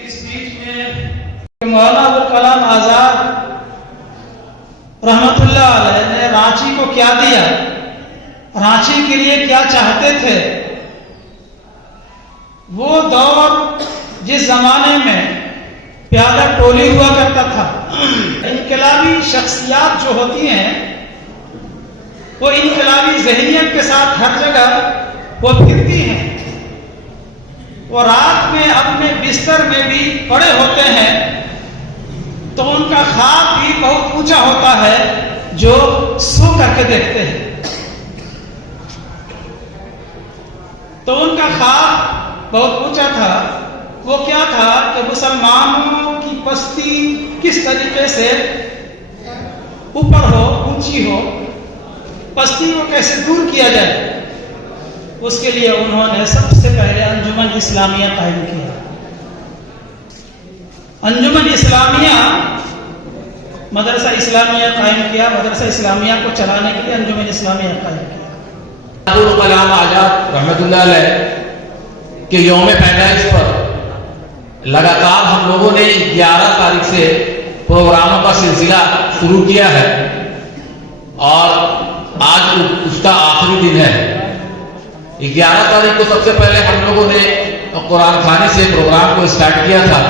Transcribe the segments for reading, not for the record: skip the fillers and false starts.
इस बीच में मौलाना अबुल कलाम आजाद रहमतुल्लाह अलैह ने रांची को क्या दिया, रांची के लिए क्या चाहते थे। वो दौर जिस जमाने में प्यादा टोली हुआ करता था, इनकलाबी शख्सियात जो होती हैं वो इनकलाबी ज़हनियत के साथ हर जगह वो फिरती हैं। वो रात में अपने बिस्तर में भी पड़े होते हैं तो उनका ख्वाब भी बहुत ऊंचा होता है जो सो करके देखते हैं। तो उनका ख्वाब बहुत ऊंचा था। वो क्या था कि मुसलमानों की बस्ती किस तरीके से ऊपर हो, ऊंची हो, बस्ती को कैसे दूर किया जाए। उसके लिए उन्होंने सबसे पहले अंजुमन इस्लामिया कायम किया। अंजुमन इस्लामिया मदरसा इस्लामिया कायम किया। मदरसा इस्लामिया को चलाने के लिए अंजुमन इस्लामिया कायम किया। अबुल कलाम आजाद रहमतुल्लाह अलैह के यौम पैदाइश पर लगातार हम लोगों ने 11 तारीख से प्रोग्रामों का सिलसिला शुरू किया है और आज उसका आखिरी दिन है। 11 तारीख को सबसे पहले हम लोगों ने कुरान खानी से प्रोग्राम को स्टार्ट किया था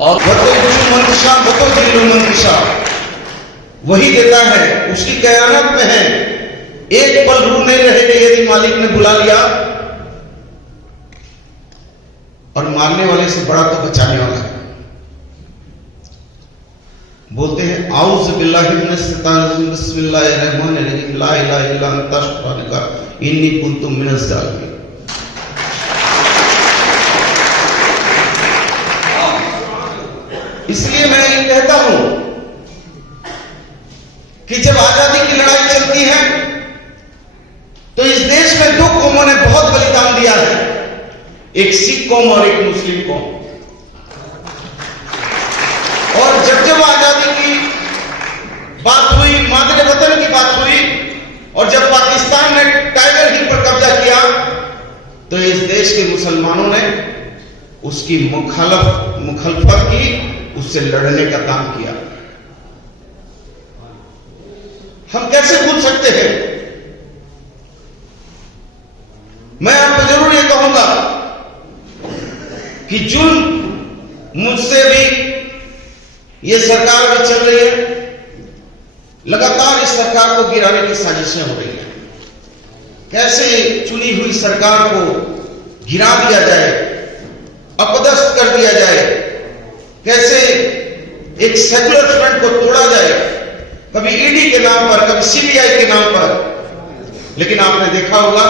और वही देता है, उसकी कयामत में है। एक पल रूह नहीं रहेगी यदि मालिक ने बुला लिया। और मारने वाले से बड़ा तो बचाने वाला है। बोलते हैं आऊज़ बिल्लाहि मिनश शैतानिर रजीम बिस्मिल्लाहिर रहमानिर रहीम ला इलाहा इल्ला अंता सुब्हानका इन्नी कुन्तु मिनज़ ज़ालिमीन। इसलिए मैं ये कहता हूं कि जब आजादी की लड़ाई चलती है तो इस देश में दो कौमों ने बहुत बलिदान दिया है, एक सिख कौम और एक मुस्लिम कौम। और जब जब आजादी की बात हुई, मादरे वतन की बात हुई और जब पाकिस्तान ने टाइगर हिल पर कब्जा किया तो इस देश के मुसलमानों ने उसकी मुखालफत की, उससे लड़ने का काम किया। हम कैसे भूल सकते हैं। मैं आपको जरूर यह कहूंगा कि जुल्म मुझसे भी ये सरकार भी चल रही है, लगातार इस सरकार को गिराने की साजिशें हो रही हैं। कैसे चुनी हुई सरकार को गिरा दिया जाए, अपदस्थ कर दिया जाए, कैसे एक सेक्युलर फ्रंट को तोड़ा जाए, कभी ईडी के नाम पर, कभी सीबीआई के नाम पर। लेकिन आपने देखा होगा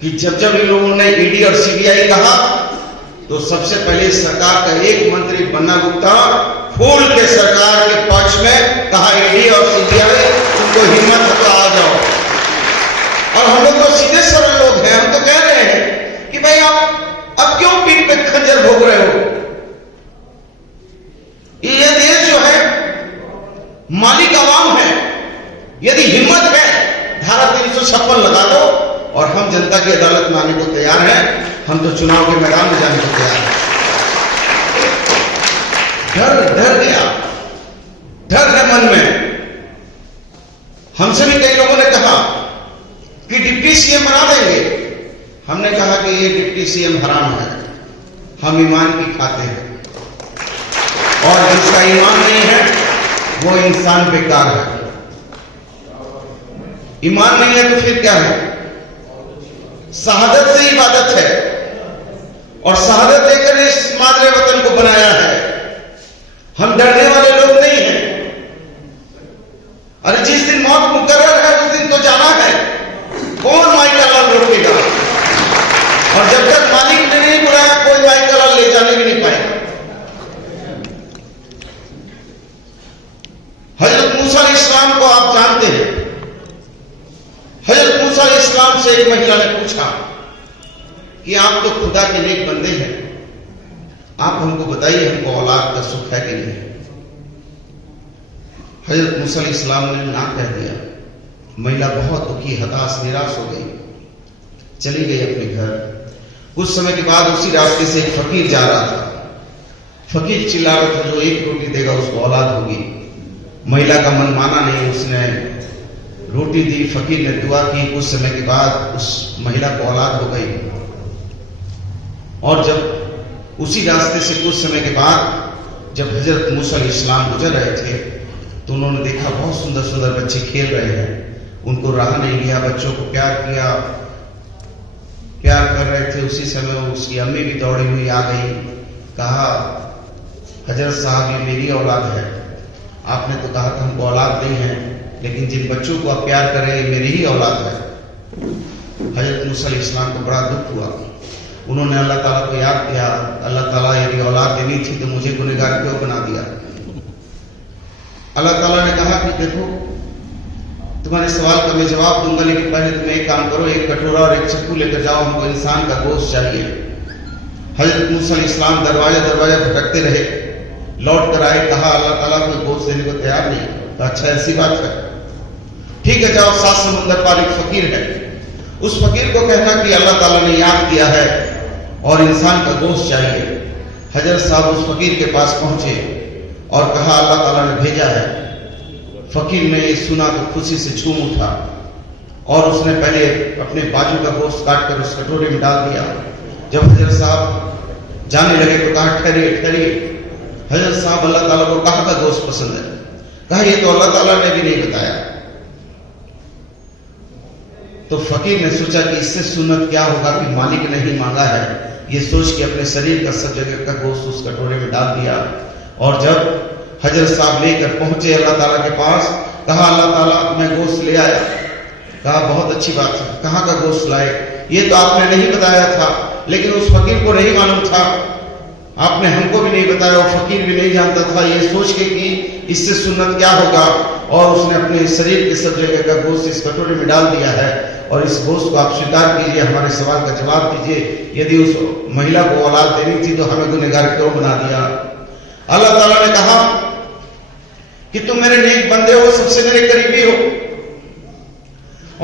कि जब जब इन लोगों ने ईडी और सीबीआई कहा तो सबसे पहले सरकार का एक मंत्री बन्ना गुप्ता फूल के सरकार के पक्ष में कहा ईडी और सीबीआई तुमको हिम्मत है तो आ जाओ। और हम लोग तो सीधे सरल लोग हैं, हम तो कह रहे हैं कि भाई आप अब क्यों पीठ पे खंजर भोग रहे हो। ये देश जो है मालिक आवाम है, यदि हिम्मत है धारा 356 लगा दो और हम जनता की अदालत में आने को तैयार हैं। हम तो चुनाव के मैदान में जाने को तैयार हैं। डर गया, डर है मन में। हमसे भी कई लोगों ने कहा कि डिप्टी सीएम बना देंगे। हमने कहा कि ये डिप्टी सीएम हराम है, हम ईमान की खाते हैं और जिसका ईमान नहीं है वो इंसान बेकार है। ईमान नहीं है तो फिर क्या है। शहादत से इबादत है और शहादत देकर इस मादरे वतन को बनाया है। हम डरने वाले लोग नहीं हैं। अरे जिस दिन मौत मुकर्रर है उस दिन तो जाना है, कौन माई का लाल रोकेगा। और जब तक मालिक ने नहीं बुलाया कोई माई का लाल ले जाने भी नहीं पाएगा। हजरत मूसा अलैहिस्सलाम को आप जानते हैं। हजरत मूसा अलैहिस्सलाम से एक महिला ने पूछा कि आप तो खुदा के नेक बंदे हैं, आप हमको बताइए हमको औलाद का सुख है कि नहीं। हजरत मूसा अलैहिस्सलाम ने ना कह दिया। महिला बहुत दुखी, हताश, निराश हो गई, चली गई अपने घर। कुछ समय के बाद उसी रास्ते से एक फकीर जा रहा था। फकीर चिल्ला रहा था, जो एक रोटी देगा उसको औलाद होगी। महिला का मन माना नहीं, उसने रोटी दी, फकीर ने दुआ की। कुछ समय के बाद उस महिला को औलाद हो गई। और जब उसी रास्ते से कुछ समय के बाद जब हजरत मूसा अलैहिस्सलाम गुजर रहे थे तो उन्होंने देखा बहुत सुंदर सुंदर बच्चे खेल रहे हैं। उनको रहा नहीं गया, बच्चों को प्यार किया, प्यार कर रहे थे। उसी समय उसकी अम्मी भी दौड़ी हुई आ गई, कहा, हजरत साहब ये मेरी औलाद है, आपने तो कहा था हमको औलाद नहीं है, लेकिन जिन बच्चों को आप प्यार करें ये मेरी ही औलाद है। हजरत मूसा अलैहिस्सलाम को बड़ा दुख हुआ। उन्होंने अल्लाह ताला को याद किया, अल्लाह ताला यदि औलाद देनी थी तो मुझे गुनहगार क्यों बना दिया। अल्लाह ताला ने कहा कि देखो तुम्हारे सवाल का मैं जवाब दूंगा, लेकिन पहले तुम एक काम करो, एक कटोरा और एक चक्कू लेकर जाओ, हमको इंसान का गोश्त चाहिए। हजरत मूसा अलैहिस्सलाम दरवाजा भटकते रहे, लौट कर आए, कहा अल्लाह ताला कोई गोश्त देने को तैयार नहीं। तो अच्छा ऐसी बात है, ठीक है जाओ, 7 समुंदर पार एक फकीर है, उस फकीर को कहना कि अल्लाह ताला ने याद किया है और इंसान का गोश्त चाहिए। हजरत साहब उस फकीर के पास पहुंचे और कहा अल्लाह ताला ने भेजा है। फकीर ने ये सुना तो खुशी से झूम उठा और उसने पहले अपने बाजू का गोश्त काट कर उस कटोरे में डाल दिया। जब हजरत साहब जाने लगे तो कहा ठहरिए ठहरिए, हजरत साहब अल्लाह ताला को कहाँ का गोश्त पसंद है? कहा ये तो अल्लाह ताला ने भी नहीं बताया। तो फकीर ने सोचा कि इससे सुन्नत क्या होगा कि मालिक ने ही मांगा है, ये सोच के अपने शरीर का सब जगह का गोश्त उस कटोरे में डाल दिया। और जब हजरत साहब लेकर पहुंचे अल्लाह ताला के पास, कहा अल्लाह ताला मैं गोश्त ले आया। कहा बहुत अच्छी बात है, कहाँ का गोश्त लाए? ये तो आपने नहीं बताया था, लेकिन उस फकीर को नहीं मालूम था, आपने हमको भी नहीं बताया, और फकीर भी नहीं जानता था। ये सोच के कि इससे सुन्नत क्या होगा, और उसने अपने शरीर के सब जगह का गोश्त इस कटोरे में डाल दिया है। और इस गोश्त को आप स्वीकार कीजिए, हमारे सवाल का जवाब दीजिए, यदि उस महिला को औलाद देनी थी तो हमें गुनहगार क्यों बना दिया? अल्लाह ताला ने कहा कि तुम मेरे नेक बंदे हो, सबसे मेरे करीबी हो,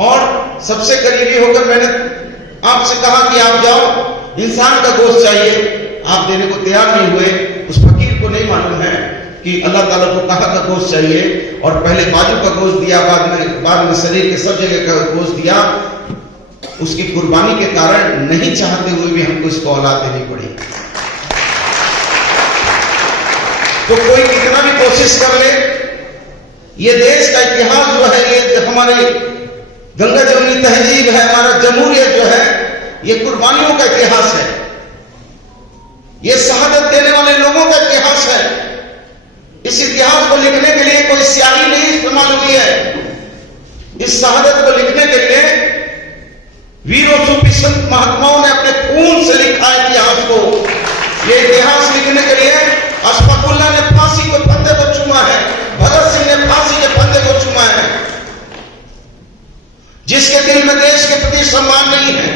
और सबसे करीबी होकर मैंने आपसे कहा कि आप जाओ, इंसान का गोश्त चाहिए, आप देने को तैयार नहीं हुए। उस फकीर को नहीं मालूम है कि अल्लाह ताला को कहाँ का गोश्त चाहिए, और पहले बाजू का गोश्त दिया, बाद में शरीर के सब जगह का गोश्त दिया। उसकी कुर्बानी के कारण नहीं चाहते हुए भी हमको इसको औलाद देनी पड़ी। तो कोई कितना भी कोशिश कर ले, ये देश का इतिहास जो है, ये हमारे गंगा जमुनी तहजीब है, हमारा जमहूरियत जो है, ये कुर्बानियों का इतिहास है, ये शहादत देने वाले लोगों का इतिहास है। इस इतिहास को लिखने के लिए कोई स्याही नहीं इस्तेमाल हुई है। इस शहादत को लिखने के लिए वीरों सूफी संत महात्माओं ने अपने खून से लिखा है इतिहास को। ये इतिहास लिखने के लिए अशफाकुल्लाह ने फांसी के फंदे को चूमा है, भगत सिंह ने फांसी के फंदे को चूमा है। जिसके दिल में देश के प्रति सम्मान नहीं है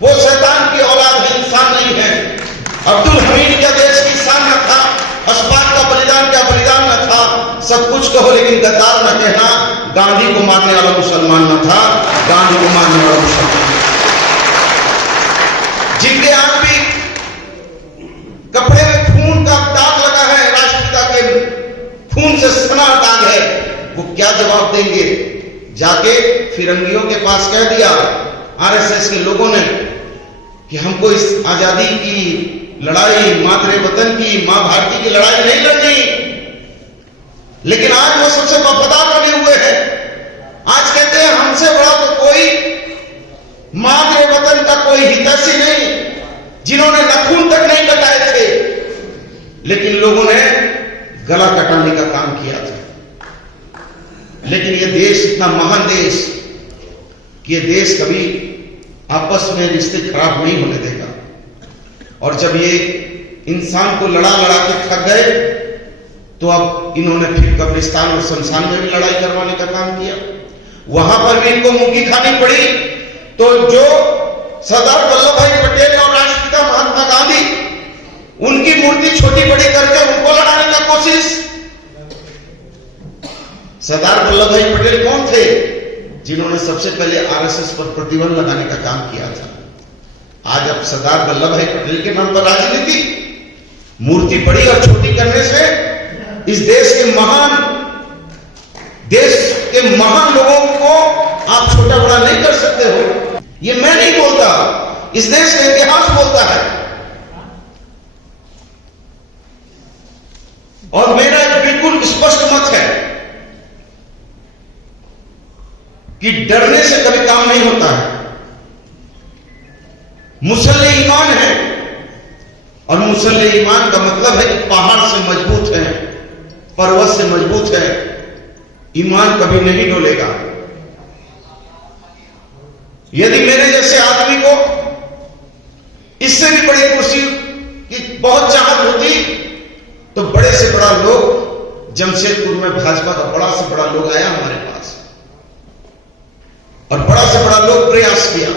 वो शैतान की औलाद है, इंसान नहीं है। अब्दुल हमीद क्या देश की शान न था, अशफाक का बलिदान क्या बलिदान न था। सब कुछ कहो लेकिन गद्दार न कहना। गांधी को मारने वाला मुसलमान न था, गांधी को मारने वाला मुसलमान। जिनके आज भी कपड़े में खून का दाग लगा है, राष्ट्रपिता के खून से सना दाग है, वो क्या जवाब देंगे? जाके फिरंगियों के पास कह दिया आरएसएस के लोगों ने कि हमको इस आजादी की लड़ाई, मातरे वतन की, मां भारती की लड़ाई नहीं लड़नी। लेकिन आज वो सबसे वफादार बने हुए हैं। आज कहते हैं हमसे बड़ा तो कोई मातरे वतन का कोई हितैषी नहीं, जिन्होंने नाखून तक नहीं कटाए थे, लेकिन लोगों ने गला कटाने का काम किया था। लेकिन ये देश इतना महान देश कि ये देश कभी आपस में रिश्ते खराब नहीं होने देगा। और जब ये इंसान को लड़ा लड़ा के थक गए तो अब इन्होंने फिर कब्रिस्तान और शमशान में भी लड़ाई करवाने का काम किया। वहां पर भी इनको मुंह खानी पड़ी। तो जो सरदार वल्लभ भाई पटेल और राष्ट्रपिता महात्मा गांधी, उनकी मूर्ति छोटी बड़ी करके उनको लड़ाने का कोशिश। सरदार वल्लभ भाई पटेल कौन थे? जिन्होंने सबसे पहले आरएसएस पर प्रतिबंध लगाने का काम किया था। आज अब सरदार वल्लभ भाई पटेल के नाम पर राजनीति, मूर्ति बड़ी और छोटी करने से इस देश के महान लोगों को आप छोटा बड़ा नहीं कर सकते हो। ये मैं नहीं बोलता, इस देश का इतिहास बोलता है। और मेरा बिल्कुल स्पष्ट मत है कि डरने से कभी काम नहीं होता है। मुसल्ले ईमान है, और मुसल्ले ईमान का मतलब है कि पहाड़ से मजबूत है, पर्वत से मजबूत है, ईमान कभी नहीं डोलेगा। यदि मेरे जैसे आदमी को इससे भी बड़ी कुर्सी की बहुत चाहत होती तो बड़े से बड़ा लोग जमशेदपुर में भाजपा का बड़ा से बड़ा लोग आया हमारे पास, और बड़ा से बड़ा लोग प्रयास किया,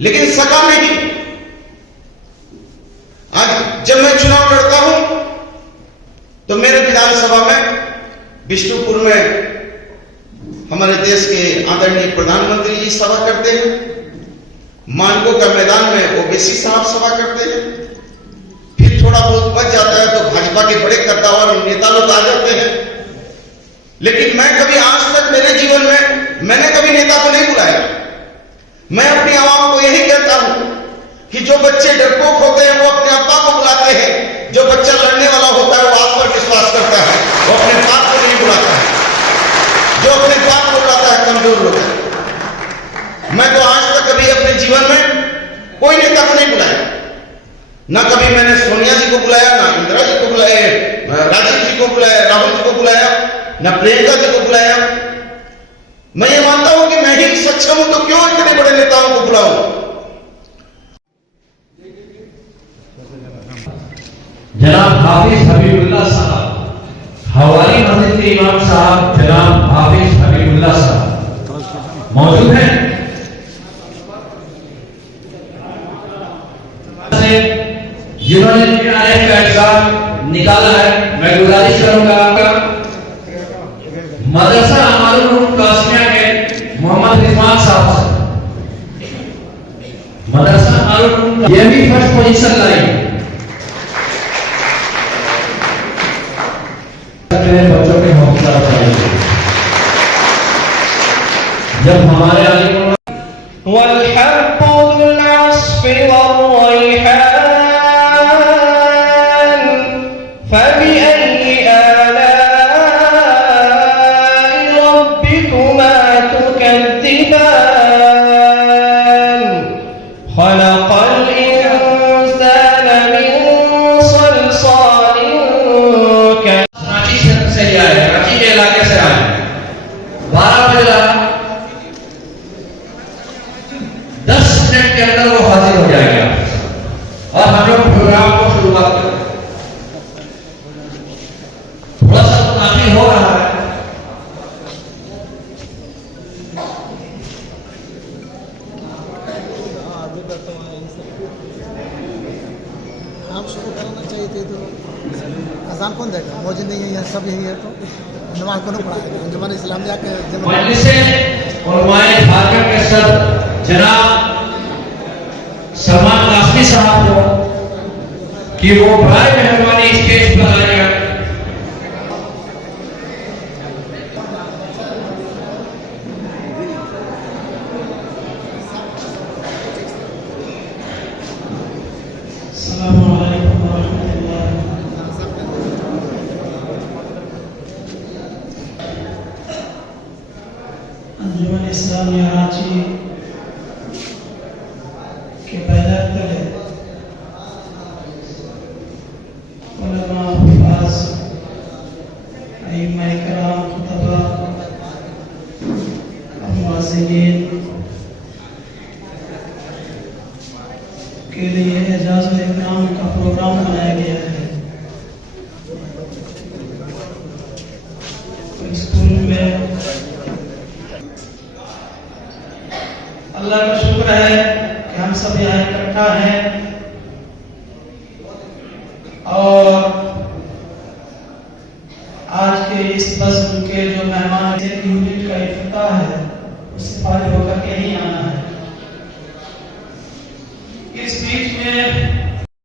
लेकिन सका नहीं। आज जब मैं चुनाव लड़ता हूं तो मेरे विधानसभा में विष्णुपुर में हमारे देश के आदरणीय प्रधानमंत्री जी सभा करते हैं, मानगो का मैदान में ओबीसी साहब सभा करते हैं, फिर थोड़ा बहुत बच जाता है तो भाजपा के बड़े कद्दावर नेता लोग आ जाते हैं। लेकिन मैं कभी आज तक मेरे जीवन में मैंने कभी नेता को नहीं बुलाया। मैं अपनी आवाम को यही कहता हूं कि जो बच्चे डरपोक होते हैं वो अपने अब्बा को बुलाते हैं, जो बच्चा लड़ने वाला होता है वो आप पर विश्वास करता है, वो अपने बाप को नहीं बुलाता है। जो अपने बाप को बुलाता है कमजोर लोग है। मैं तो आज तक कभी अपने जीवन में कोई नेता को नहीं बुलाया, ना कभी मैंने सोनिया जी को बुलाया, ना इंदिरा जी को बुलाया, राजीव जी को बुलाया, राहुल जी को बुलाया, ना प्रियंका जी को बुलाया। मैं ये मानता हूं कि मैं ही सक्षम हूं तो क्यों इतने बड़े नेताओं को बुलाऊं। जनाब हाफिज हबीबुल्लाह साहब, हवाली मस्जिद के इमाम साहब जनाब हाफिज हबीबुल्लाह साहब मौजूद हैं। जिन्होंने NIF का एग्जाम निकाला है, मैं गुजारिश करूंगा मदरसा अमारुल कासिमिया के मोहम्मद रिजवान साहब से। मदरसा अमारुल ये भी फर्स्ट पोजीशन लाई। बच्चों के हौसला अफजाई जब हमारे इलाके से आए 12 बजे 10 मिनट के अंदर वो हाजिर हो जाएंगे और हम लोग प्रोग्राम को शुरुआत करें। थोड़ा सा तो काफी हो रहा है। आप शुरू करना चाहिए थे तो अजान कौन देगा? मौजूद नहीं है, यहाँ सब यही है तो नमाज को पढ़ाएगा। अंजुमन इस्लामिया के के सर जनाब सलमान कासमी साहब को कि वो बड़ाई मेहरबानी स्टेज पर आएगा। अंजुमन इस्लामिया रांची के बैनर तले उलमा, हुफ़ाज़, अइम्मा इकराम, खुतबा, मुअज़्ज़िनीन के लिए एजाज़ इकराम का प्रोग्राम बनाया गया है। स्कूल में अल्लाह का शुक्र है कि हम सब यहाँ इकट्ठा हैं और आज के इस बज़्म के जो मेहमान यूनिट का इफ्तिताह है उससे फारिग होकर के ही आना है। बीच में